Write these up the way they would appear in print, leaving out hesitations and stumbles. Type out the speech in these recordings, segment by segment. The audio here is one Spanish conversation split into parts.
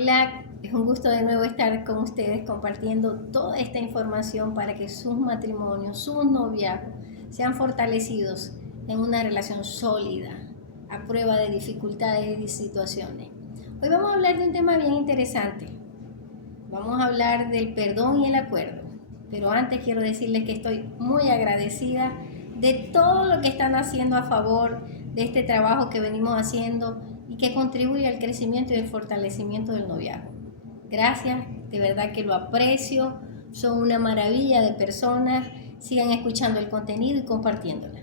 Hola, es un gusto de nuevo estar con ustedes compartiendo toda esta información para que sus matrimonios, sus noviazgos sean fortalecidos en una relación sólida, a prueba de dificultades y situaciones. Hoy vamos a hablar de un tema bien interesante. Vamos a hablar del perdón y el acuerdo. Pero antes quiero decirles que estoy muy agradecida de todo lo que están haciendo a favor de este trabajo que venimos haciendo y que contribuye al crecimiento y el fortalecimiento del noviazgo. Gracias, de verdad que lo aprecio, son una maravilla de personas, sigan escuchando el contenido y compartiéndola.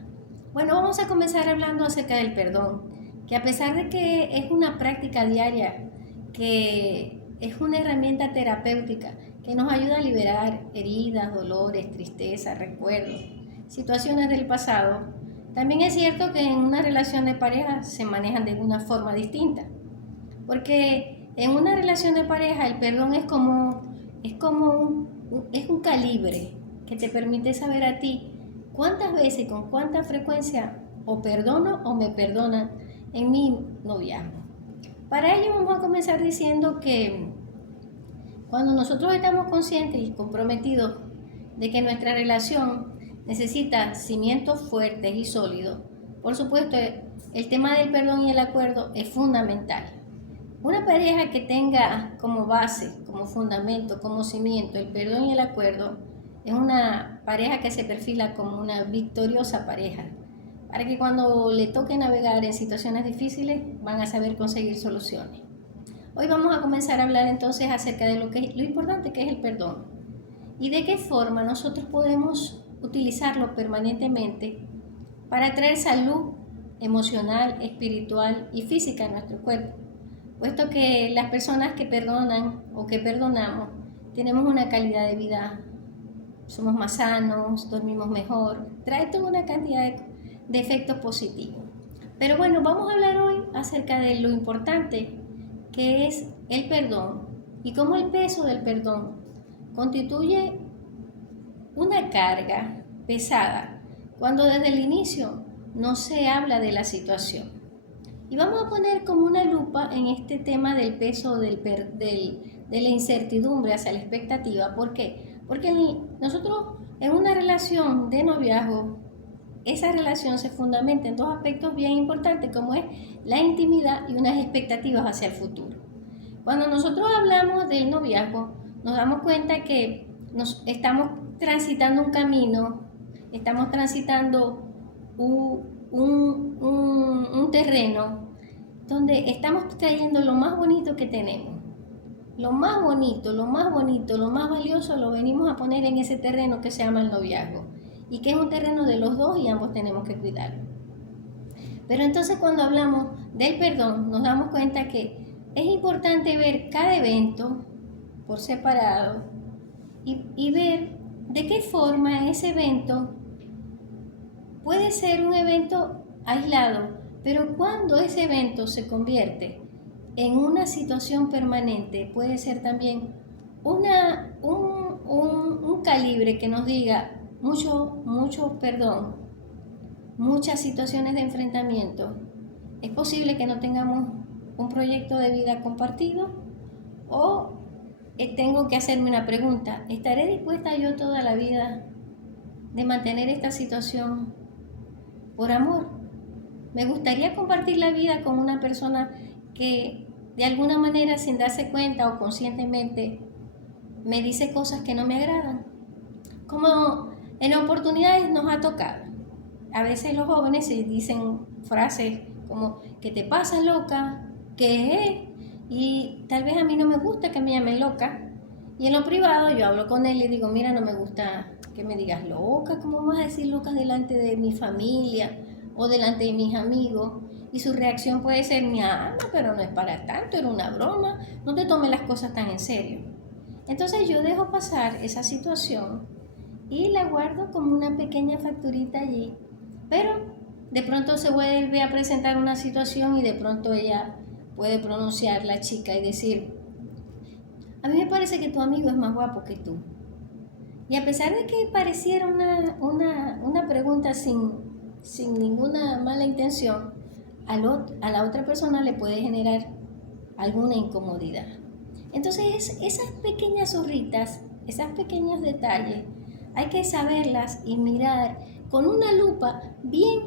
Bueno, vamos a comenzar hablando acerca del perdón, que a pesar de que es una práctica diaria, que es una herramienta terapéutica que nos ayuda a liberar heridas, dolores, tristezas, recuerdos, situaciones del pasado, también es cierto que en una relación de pareja se manejan de una forma distinta. Porque en una relación de pareja el perdón es un calibre que te permite saber a ti cuántas veces y con cuánta frecuencia o perdono o me perdonan en mi noviazgo. Para ello vamos a comenzar diciendo que cuando nosotros estamos conscientes y comprometidos de que nuestra relación necesita cimientos fuertes y sólidos, por supuesto el tema del perdón y el acuerdo es fundamental. Una pareja que tenga como base, como fundamento, como cimiento el perdón y el acuerdo es una pareja que se perfila como una victoriosa pareja, para que cuando le toque navegar en situaciones difíciles van a saber conseguir soluciones. Hoy vamos a comenzar a hablar entonces acerca de lo importante que es el perdón y de qué forma nosotros podemos utilizarlo permanentemente para traer salud emocional, espiritual y física a nuestro cuerpo, puesto que las personas que perdonan o que perdonamos tenemos una calidad de vida, somos más sanos, dormimos mejor, trae toda una cantidad de efectos positivos. Pero bueno, vamos a hablar hoy acerca de lo importante que es el perdón y cómo el peso del perdón constituye una carga pesada cuando desde el inicio no se habla de la situación. Y vamos a poner como una lupa en este tema del peso de la incertidumbre hacia la expectativa. ¿Por qué? Porque nosotros en una relación de noviazgo, esa relación se fundamenta en dos aspectos bien importantes, como es la intimidad y unas expectativas hacia el futuro. Cuando nosotros hablamos del noviazgo, nos damos cuenta que nos estamos transitando un camino, estamos transitando un terreno donde estamos trayendo lo más bonito que tenemos. Lo más bonito, lo más bonito, lo más valioso lo venimos a poner en ese terreno que se llama el noviazgo y que es un terreno de los dos y ambos tenemos que cuidarlo. Pero entonces cuando hablamos del perdón nos damos cuenta que es importante ver cada evento por separado y ver de qué forma ese evento puede ser un evento aislado, pero cuando ese evento se convierte en una situación permanente, puede ser también un calibre que nos diga mucho perdón, muchas situaciones de enfrentamiento. Es posible que no tengamos un proyecto de vida compartido o tengo que hacerme una pregunta, ¿estaré dispuesta yo toda la vida de mantener esta situación por amor? Me gustaría compartir la vida con una persona que de alguna manera sin darse cuenta o conscientemente me dice cosas que no me agradan. Como en oportunidades nos ha tocado. A veces los jóvenes se dicen frases como ¿qué te pasa, loca? ¿Qué es? Y tal vez a mí no me gusta que me llamen loca. Y en lo privado yo hablo con él y digo, mira, no me gusta que me digas loca, ¿cómo vas a decir loca delante de mi familia o delante de mis amigos? Y su reacción puede ser, mi alma, pero no es para tanto, era una broma, no te tomes las cosas tan en serio. Entonces yo dejo pasar esa situación y la guardo como una pequeña facturita allí, pero de pronto se vuelve a presentar una situación y de pronto ella puede pronunciar, la chica, y decir, a mí me parece que tu amigo es más guapo que tú. Y a pesar de que pareciera una pregunta sin ninguna mala intención, a la otra persona le puede generar alguna incomodidad. Entonces, esas pequeñas zorritas, esos pequeños detalles, hay que saberlas y mirar con una lupa bien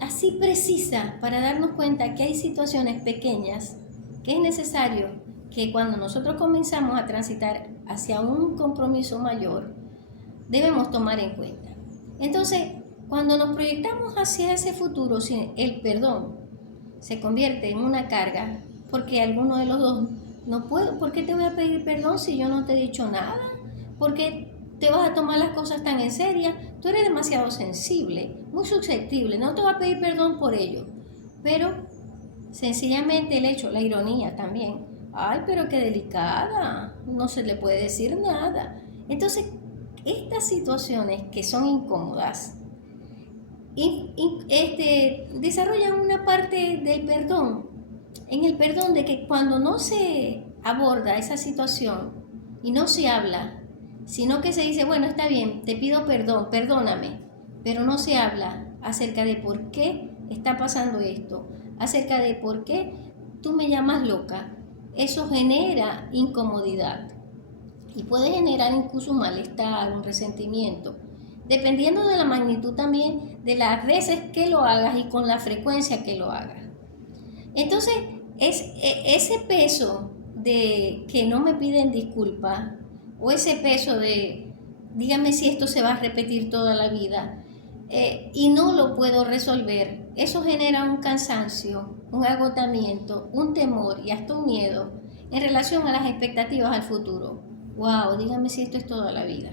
así precisa para darnos cuenta que hay situaciones pequeñas que es necesario que cuando nosotros comenzamos a transitar hacia un compromiso mayor, debemos tomar en cuenta. Entonces, cuando nos proyectamos hacia ese futuro, si el perdón se convierte en una carga, porque alguno de los dos no puede, ¿por qué te voy a pedir perdón si yo no te he dicho nada? ¿Por qué te vas a tomar las cosas tan en serio? Tú eres demasiado sensible, muy susceptible, no te voy a pedir perdón por ello. Pero sencillamente el hecho, la ironía también, ay, pero qué delicada, no se le puede decir nada. Entonces, estas situaciones que son incómodas, desarrollan una parte del perdón, en el perdón de que cuando no se aborda esa situación y no se habla, sino que se dice, bueno, está bien, te pido perdón, perdóname, pero no se habla acerca de por qué está pasando esto, acerca de por qué tú me llamas loca, eso genera incomodidad y puede generar incluso un malestar, un resentimiento, dependiendo de la magnitud también de las veces que lo hagas y con la frecuencia que lo hagas. Entonces, ese peso de que no me piden disculpas o ese peso de dígame si esto se va a repetir toda la vida y no lo puedo resolver, eso genera un cansancio, un agotamiento, un temor y hasta un miedo en relación a las expectativas al futuro. Wow, dígame si esto es toda la vida.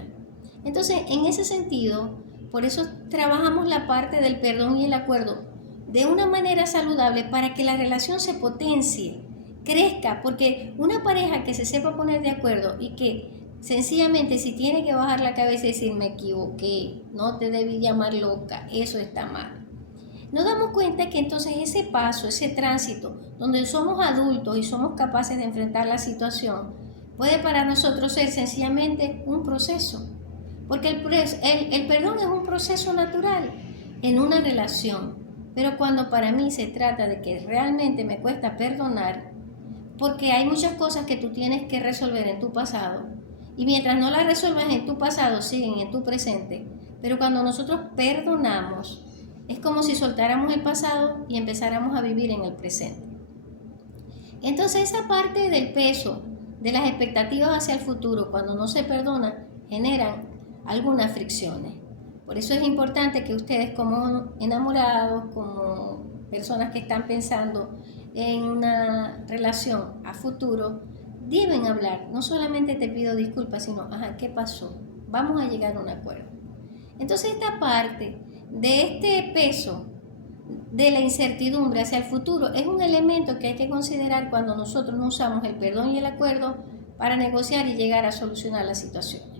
Entonces, en ese sentido, por eso trabajamos la parte del perdón y el acuerdo de una manera saludable para que la relación se potencie, crezca, porque una pareja que se sepa poner de acuerdo y que sencillamente si tiene que bajar la cabeza y decir me equivoqué, no te debí llamar loca, eso está mal. Nos damos cuenta que entonces ese paso, ese tránsito, donde somos adultos y somos capaces de enfrentar la situación, puede para nosotros ser sencillamente un proceso. Porque el perdón es un proceso natural en una relación. Pero cuando para mí se trata de que realmente me cuesta perdonar, porque hay muchas cosas que tú tienes que resolver en tu pasado, y mientras no las resuelvas en tu pasado, siguen en tu presente. Pero cuando nosotros perdonamos, es como si soltáramos el pasado y empezáramos a vivir en el presente. Entonces esa parte del peso, de las expectativas hacia el futuro, cuando no se perdona, generan algunas fricciones. Por eso es importante que ustedes como enamorados, como personas que están pensando en una relación a futuro, deben hablar. No solamente te pido disculpas, sino, ajá, ¿qué pasó? Vamos a llegar a un acuerdo. Entonces esta parte de este peso de la incertidumbre hacia el futuro es un elemento que hay que considerar cuando nosotros no usamos el perdón y el acuerdo para negociar y llegar a solucionar las situaciones.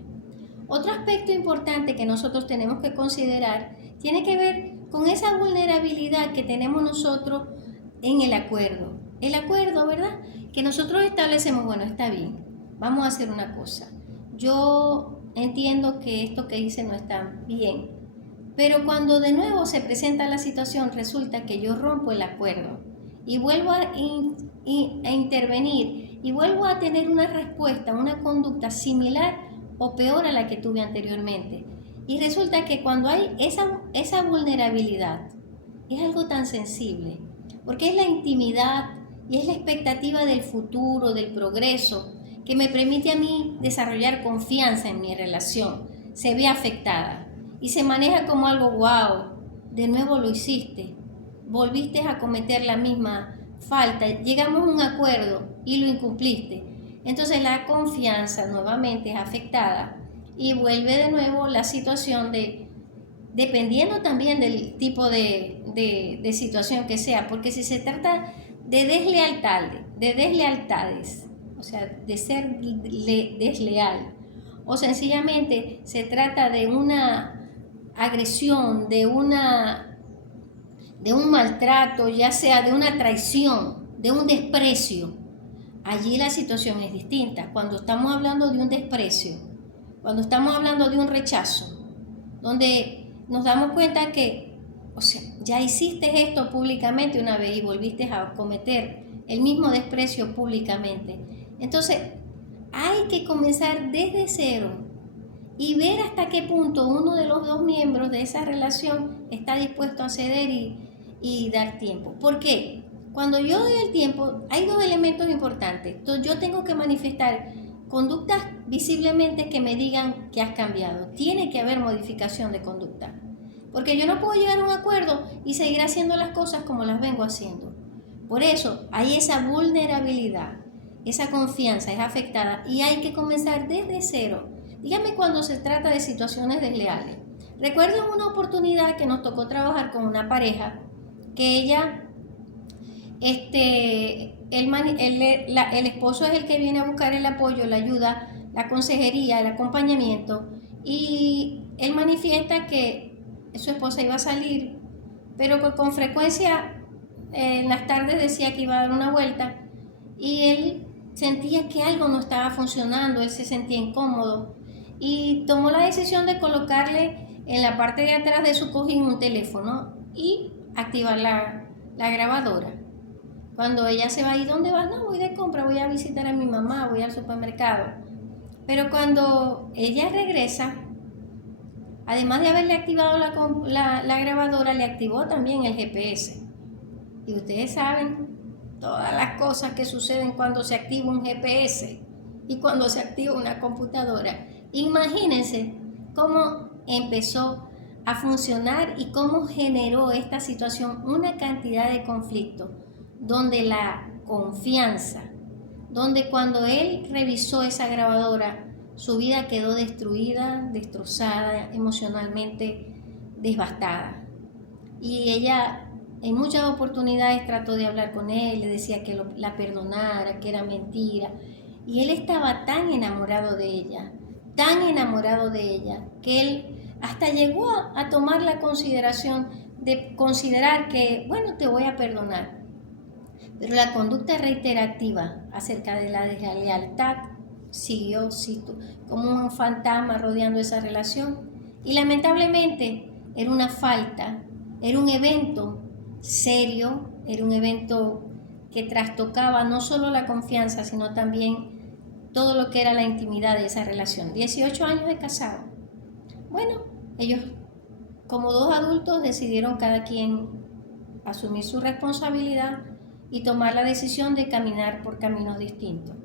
Otro aspecto importante que nosotros tenemos que considerar tiene que ver con esa vulnerabilidad que tenemos nosotros en el acuerdo. El acuerdo, ¿verdad? Que nosotros establecemos, bueno, está bien, vamos a hacer una cosa. Yo entiendo que esto que hice no está bien, pero cuando de nuevo se presenta la situación, resulta que yo rompo el acuerdo y vuelvo a intervenir y vuelvo a tener una respuesta, una conducta similar o peor a la que tuve anteriormente. Y resulta que cuando hay esa vulnerabilidad, es algo tan sensible, porque es la intimidad y es la expectativa del futuro, del progreso, que me permite a mí desarrollar confianza en mi relación, se ve afectada y se maneja como algo, wow, de nuevo lo hiciste, volviste a cometer la misma falta, llegamos a un acuerdo y lo incumpliste. Entonces la confianza nuevamente es afectada y vuelve de nuevo la situación dependiendo también del tipo de situación que sea, porque si se trata de deslealtades, o sea, de ser desleal, o sencillamente se trata de una agresión, de un maltrato, ya sea de una traición, de un desprecio, allí la situación es distinta. Cuando estamos hablando de un desprecio, cuando estamos hablando de un rechazo, donde nos damos cuenta que, o sea, ya hiciste esto públicamente una vez y volviste a cometer el mismo desprecio públicamente. Entonces, hay que comenzar desde cero y ver hasta qué punto uno de los dos miembros de esa relación está dispuesto a ceder y dar tiempo. ¿Por qué? Cuando yo doy el tiempo, hay dos elementos importantes. Entonces, yo tengo que manifestar conductas visiblemente que me digan que has cambiado. Tiene que haber modificación de conducta. Porque yo no puedo llegar a un acuerdo y seguir haciendo las cosas como las vengo haciendo. Por eso hay esa vulnerabilidad, esa confianza es afectada y hay que comenzar desde cero. Dígame cuando se trata de situaciones desleales. Recuerdo una oportunidad que nos tocó trabajar con una pareja que ella, el esposo es el que viene a buscar el apoyo, la ayuda, la consejería, el acompañamiento y él manifiesta que su esposa iba a salir, pero que con frecuencia en las tardes decía que iba a dar una vuelta y él sentía que algo no estaba funcionando, él se sentía incómodo y tomó la decisión de colocarle en la parte de atrás de su cojín un teléfono y activar la grabadora. Cuando ella se va, ¿y dónde vas? No, voy de compra, voy a visitar a mi mamá, voy al supermercado. Pero cuando ella regresa, además de haberle activado la grabadora, le activó también el GPS. Y ustedes saben todas las cosas que suceden cuando se activa un GPS y cuando se activa una computadora. Imagínense cómo empezó a funcionar y cómo generó esta situación una cantidad de conflictos, donde la confianza, donde cuando él revisó esa grabadora, su vida quedó destruida, destrozada, emocionalmente devastada. Y ella en muchas oportunidades trató de hablar con él, le decía que la perdonara, que era mentira. Y él estaba tan enamorado de ella, que él hasta llegó a tomar la consideración de considerar que, bueno, te voy a perdonar. Pero la conducta reiterativa acerca de la deslealtad siguió como un fantasma rodeando esa relación. Y lamentablemente era una falta, era un evento serio, era un evento que trastocaba no solo la confianza, sino también todo lo que era la intimidad de esa relación. 18 años de casado. Bueno, ellos como dos adultos decidieron cada quien asumir su responsabilidad y tomar la decisión de caminar por caminos distintos.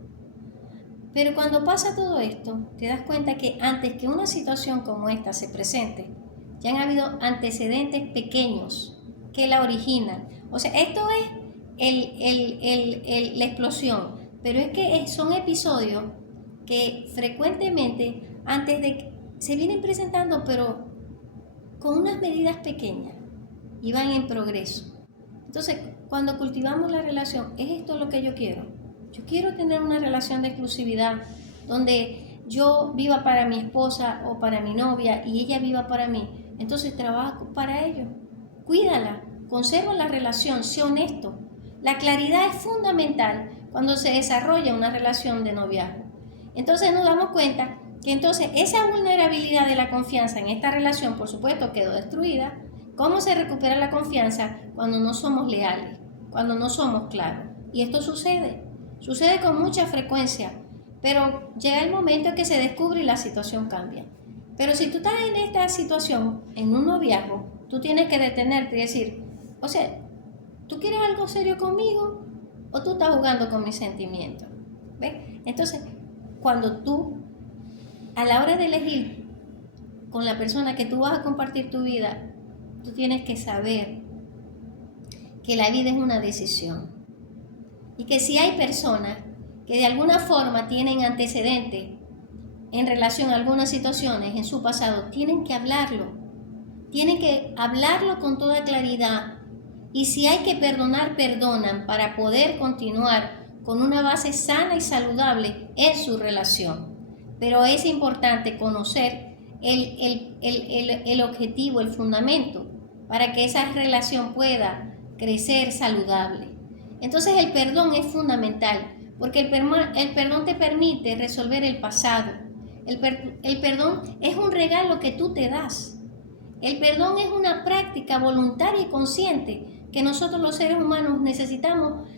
Pero cuando pasa todo esto, te das cuenta que antes que una situación como esta se presente, ya han habido antecedentes pequeños que la originan. O sea, esto es la explosión, pero es que son episodios que frecuentemente antes de se vienen presentando, pero con unas medidas pequeñas y van en progreso. Entonces, cuando cultivamos la relación, ¿es esto lo que yo quiero? Yo quiero tener una relación de exclusividad donde yo viva para mi esposa o para mi novia y ella viva para mí. Entonces, trabaja para ello. Cuídala, conserva la relación, sé honesto. La claridad es fundamental cuando se desarrolla una relación de noviazgo. Entonces, nos damos cuenta que entonces esa vulnerabilidad de la confianza en esta relación, por supuesto, quedó destruida. ¿Cómo se recupera la confianza cuando no somos leales, cuando no somos claros? Y esto sucede con mucha frecuencia, pero llega el momento en que se descubre y la situación cambia. Pero si tú estás en esta situación, en un noviazgo, tú tienes que detenerte y decir, o sea, ¿tú quieres algo serio conmigo o tú estás jugando con mis sentimientos? ¿Ves? Entonces, cuando tú, a la hora de elegir con la persona que tú vas a compartir tu vida, tú tienes que saber que la vida es una decisión y que si hay personas que de alguna forma tienen antecedentes en relación a algunas situaciones en su pasado, tienen que hablarlo con toda claridad y si hay que perdonar, perdonan para poder continuar con una base sana y saludable en su relación. Pero es importante conocer el objetivo, el fundamento, para que esa relación pueda crecer saludable. Entonces el perdón es fundamental, porque el perdón te permite resolver el pasado. El perdón es un regalo que tú te das. El perdón es una práctica voluntaria y consciente que nosotros los seres humanos necesitamos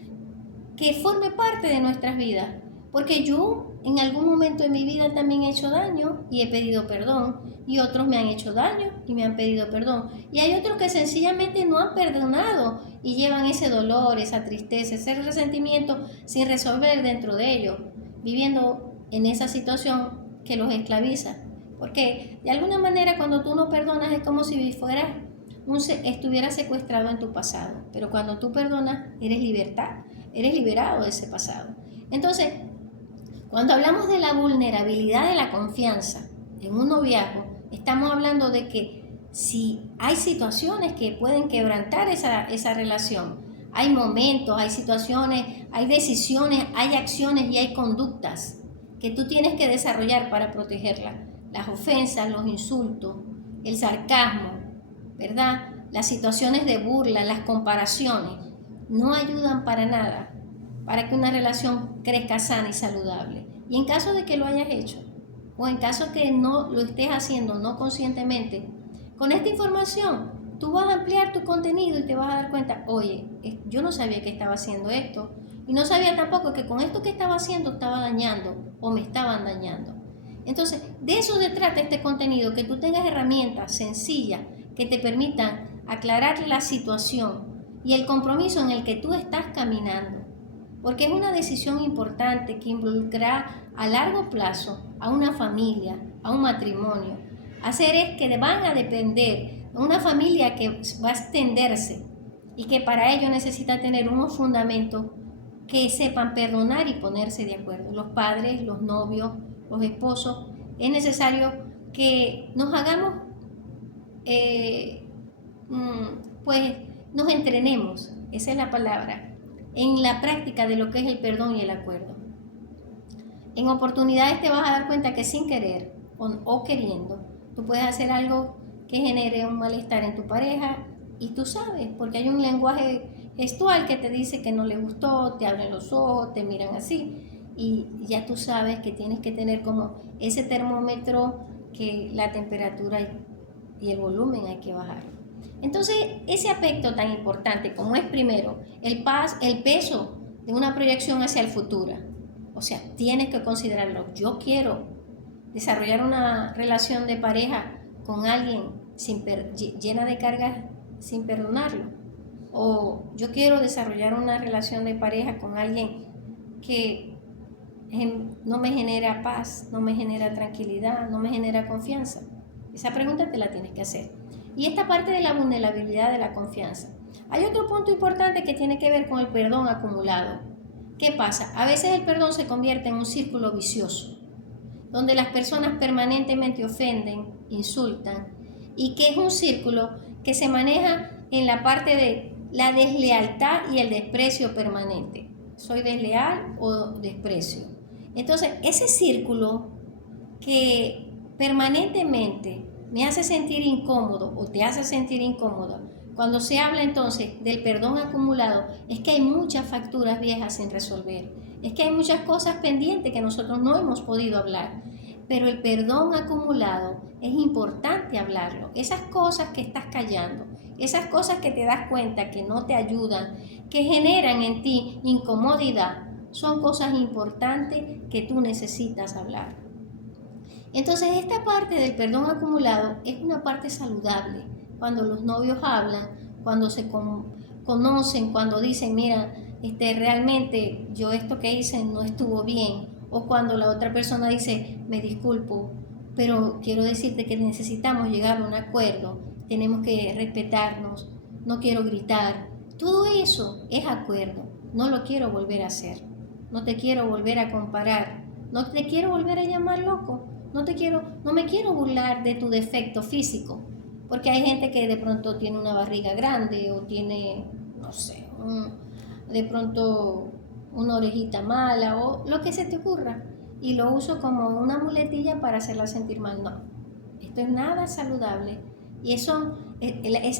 que forme parte de nuestras vidas, Porque yo en algún momento de mi vida también he hecho daño y he pedido perdón, y otros me han hecho daño y me han pedido perdón. Y hay otros que sencillamente no han perdonado y llevan ese dolor, esa tristeza, ese resentimiento sin resolver dentro de ellos, viviendo en esa situación que los esclaviza. Porque de alguna manera cuando tú no perdonas es como si estuvieras secuestrado en tu pasado. Pero cuando tú perdonas, eres liberado de ese pasado. Entonces, cuando hablamos de la vulnerabilidad de la confianza en un noviazgo, estamos hablando de que si hay situaciones que pueden quebrantar esa relación, hay momentos, hay situaciones, hay decisiones, hay acciones y hay conductas que tú tienes que desarrollar para protegerla. Las ofensas, los insultos, el sarcasmo, ¿verdad? Las situaciones de burla, las comparaciones, no ayudan para nada para que una relación crezca sana y saludable. Y en caso de que lo hayas hecho, o en caso que no lo estés haciendo no conscientemente, con esta información tú vas a ampliar tu contenido y te vas a dar cuenta, oye, yo no sabía que estaba haciendo esto, y no sabía tampoco que con esto que estaba haciendo estaba dañando o me estaban dañando. Entonces, de eso se trata este contenido, que tú tengas herramientas sencillas que te permitan aclarar la situación y el compromiso en el que tú estás caminando. Porque es una decisión importante que involucrará a largo plazo a una familia, a un matrimonio, a seres que van a depender, a una familia que va a extenderse y que para ello necesita tener unos fundamentos que sepan perdonar y ponerse de acuerdo. Los padres, los novios, los esposos, es necesario que nos hagamos, pues nos entrenemos, esa es la palabra, en la práctica de lo que es el perdón y el acuerdo. En oportunidades te vas a dar cuenta que sin querer o queriendo, tú puedes hacer algo que genere un malestar en tu pareja y tú sabes, porque hay un lenguaje gestual que te dice que no le gustó, te abren los ojos, te miran así y ya tú sabes que tienes que tener como ese termómetro que la temperatura y el volumen hay que bajar. Entonces, ese aspecto tan importante como es primero el peso de una proyección hacia el futuro, o sea, tienes que considerarlo. Yo quiero desarrollar una relación de pareja con alguien llena de cargas sin perdonarlo, o yo quiero desarrollar una relación de pareja con alguien que no me genera paz, no me genera tranquilidad, no me genera confianza. Esa pregunta te la tienes que hacer. Y esta parte de la vulnerabilidad de la confianza. Hay otro punto importante que tiene que ver con el perdón acumulado. ¿Qué pasa? A veces el perdón se convierte en un círculo vicioso, donde las personas permanentemente ofenden, insultan, y que es un círculo que se maneja en la parte de la deslealtad y el desprecio permanente. ¿Soy desleal o desprecio? Entonces, ese círculo que permanentemente me hace sentir incómodo o te hace sentir incómodo, cuando se habla entonces del perdón acumulado, es que hay muchas facturas viejas sin resolver, es que hay muchas cosas pendientes que nosotros no hemos podido hablar, pero el perdón acumulado es importante hablarlo. Esas cosas que estás callando, esas cosas que te das cuenta que no te ayudan, que generan en ti incomodidad, son cosas importantes que tú necesitas hablar. Entonces, esta parte del perdón acumulado es una parte saludable. Cuando los novios hablan, cuando se conocen, cuando dicen, mira, realmente yo esto que hice no estuvo bien, o cuando la otra persona dice, me disculpo, pero quiero decirte que necesitamos llegar a un acuerdo, tenemos que respetarnos, no quiero gritar. Todo eso es acuerdo, no lo quiero volver a hacer, no te quiero volver a comparar, no te quiero volver a llamar loco. No me quiero burlar de tu defecto físico, porque hay gente que de pronto tiene una barriga grande o tiene, no sé, de pronto una orejita mala o lo que se te ocurra y lo uso como una muletilla para hacerla sentir mal. No, esto es nada saludable y esa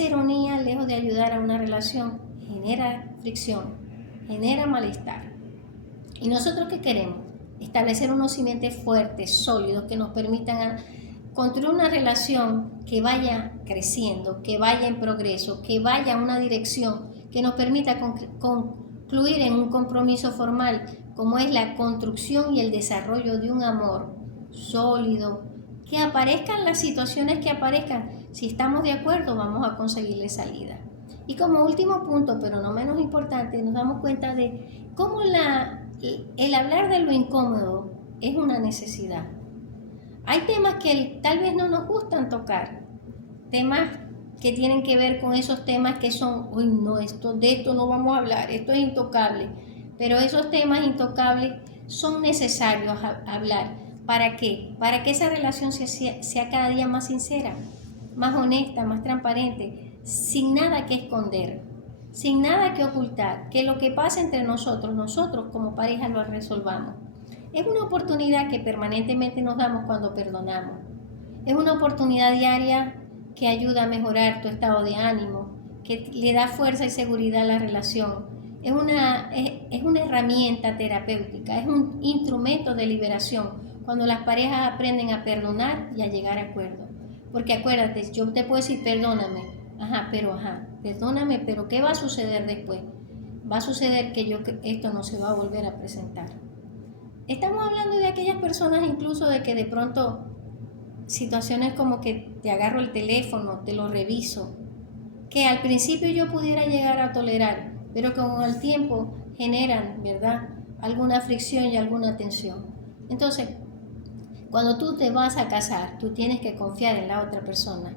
ironía, lejos de ayudar a una relación, genera fricción, genera malestar. ¿Y nosotros qué queremos? Establecer unos cimientos fuertes, sólidos, que nos permitan construir una relación que vaya creciendo, que vaya en progreso, que vaya a una dirección que nos permita concluir en un compromiso formal como es la construcción y el desarrollo de un amor sólido, que aparezcan las situaciones que aparezcan. Si estamos de acuerdo, vamos a conseguirle salida. Y como último punto, pero no menos importante, nos damos cuenta de cómo el hablar de lo incómodo es una necesidad. Hay temas que tal vez no nos gustan tocar, temas que tienen que ver con esos temas que son, uy no, de esto no vamos a hablar, esto es intocable, pero esos temas intocables son necesarios hablar. ¿Para qué? Para que esa relación sea cada día más sincera, más honesta, más transparente, sin nada que esconder, sin nada que ocultar, que lo que pasa entre nosotros como pareja lo resolvamos. Es una oportunidad que permanentemente nos damos cuando perdonamos. Es una oportunidad diaria que ayuda a mejorar tu estado de ánimo, que le da fuerza y seguridad a la relación. Es una herramienta terapéutica, es un instrumento de liberación cuando las parejas aprenden a perdonar y a llegar a acuerdo. Porque acuérdate, yo te puedo decir perdóname, perdóname, pero ¿qué va a suceder después? Va a suceder que esto no se va a volver a presentar. Estamos hablando de aquellas personas incluso de que de pronto situaciones como que te agarro el teléfono, te lo reviso, que al principio yo pudiera llegar a tolerar, pero que con el tiempo generan, ¿verdad?, alguna fricción y alguna tensión. Entonces, cuando tú te vas a casar, tú tienes que confiar en la otra persona.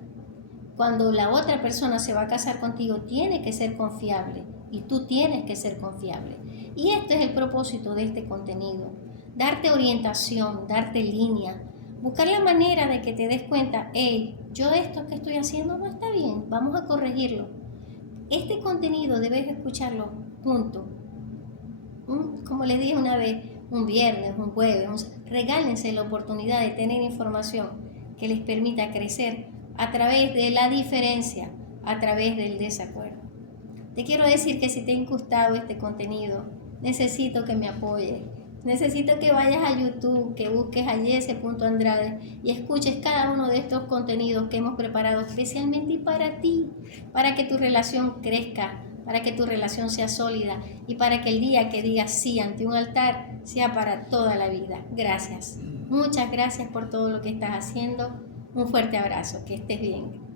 Cuando la otra persona se va a casar contigo, tiene que ser confiable y tú tienes que ser confiable. Y este es el propósito de este contenido, darte orientación, darte línea, buscar la manera de que te des cuenta, hey, yo esto que estoy haciendo no está bien, vamos a corregirlo. Este contenido debes escucharlo junto. Como les dije una vez, un viernes, un jueves, regálense la oportunidad de tener información que les permita crecer a través de la diferencia, a través del desacuerdo. Te quiero decir que si te ha gustado este contenido, necesito que me apoyes. Necesito que vayas a YouTube, que busques a Jesse.Andrade y escuches cada uno de estos contenidos que hemos preparado especialmente para ti, para que tu relación crezca, para que tu relación sea sólida y para que el día que digas sí ante un altar sea para toda la vida. Gracias. Muchas gracias por todo lo que estás haciendo. Un fuerte abrazo. Que estés bien.